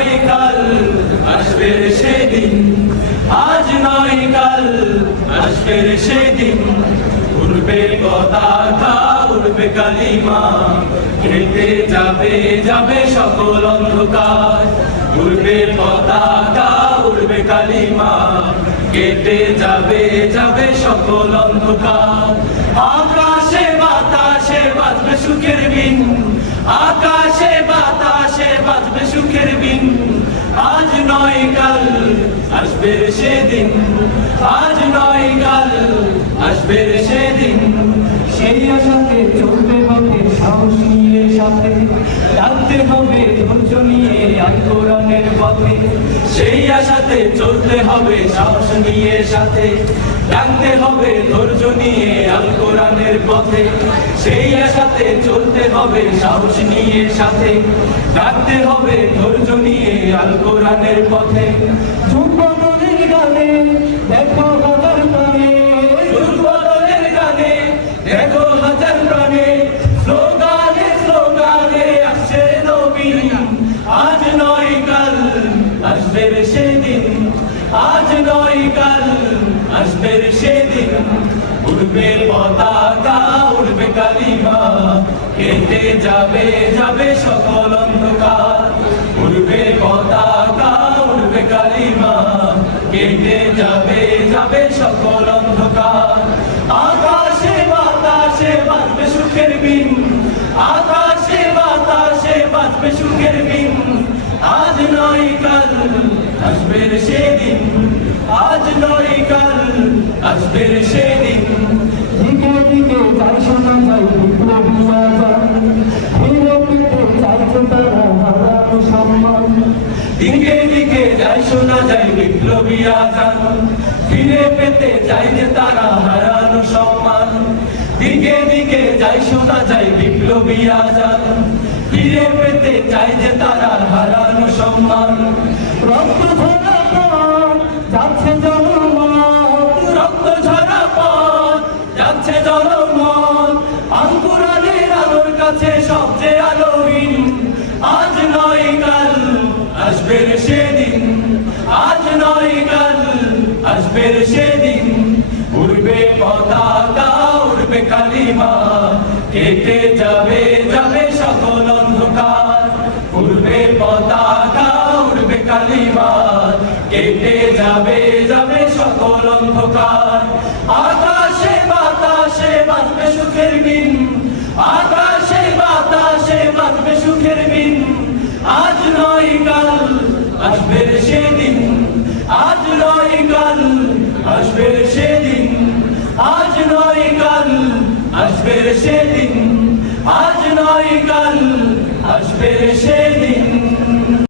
নয় কাল আসবে সেদিন, আজ নয় কাল আসবে সেদিন, উড়বে পতাকা উড়বে কালিমা, কেটে যাবে যাবে সকল অন্ধকার। উড়বে পতাকা উড়বে কালিমা, কেটে যাবে যাবে সকল অন্ধকার। আকাশে বাতাসে বাজবে সুখের বিন, আকাশে বাতাসে বাজবে সুখের বিন, আজ নয় কাল আসবে সেদিন, আজ নয় কাল আসবে সেদিন। সেই আশাতে চলতে হবে সাহস নিয়ে সাথে, ডাকতে হবে ধৈর্য নিয়ে আল কোরআনের পথে। সেই আশাতে চলতে হবে সাহস নিয়ে সাথে, ডাকতে হবে ধৈর্য নিয়ে আল কোরআনের পথে। সেই আশাতে চলতে হবে সাহস নিয়ে সাথে, ডাকতে হবে ধৈর্য নিয়ে আল কোরআনের পথে। যুগ বদলের গানে দেখো হাজার প্রাণে, যুগ বদলের গানে দেখো হাজার প্রাণে, স্লোগানে স্লোগানে আসছে নবী, আজ নয় কাল আসবে সেদিন, আজ নয় কাল আসবে সেদিন। উড়বে পতাকা উড়বে কালিমা, কেটে যাবে যাবে সকল অন্ধকার। উড়বে পতাকা উড়বে কালিমা, কেটে যাবে যাবে সকল অন্ধকার। আকাশে বাতাসে বাজবে সুখের বিন, আকাশে বাতাসে বাজবে সুখের বিন, আজ নয় কাল আসবে সেদিন, আজ নয় কাল আসবে সেদিন। দিকে দিকে যাই শোনা যায় বিপ্লবী আজান, ফিরে পেতে চাইছে তারা হারানো সম্মান। দিকে দিকে যাই শোনা যায় বিপ্লবী আজান, ফিরে পেতে চাই যে তারা হারানো সম্মান। দিকে দিকে যাই শোনা যায় বিপ্লবী আজান, ফিরে পেতে চাই যে তারা হারানো সম্মান। রক্ত ঝরা পথ যাচ্ছে জনমত, রক্ত ঝরা পথ যাচ্ছে জনমত, আল কোরআনের আলোর কাছে সবচেয়ে আলোহীন, আজ নয় কাল আসবে সেদিন, আজ নয় কাল আসবে সেদিন। উড়বে পতাকা উড়বে কালিমা, কেটে যাবে যাবে সকল অন্ধকার। উড়বে পতাকা উড়বে কালিমা, কেটে যাবে যাবে সকল অন্ধকার। আকাশে বাতাসে বাজবে সুখের বিন, আকাশে বাতাসে বাজবে সুখের বিন, আজ নয় কাল আসবে সেদিন, আজ নয় কাল আসবে সেদিন, আজ নয় কাল আসবে সেদিন, আজ নয় কাল আসবে সেদিন।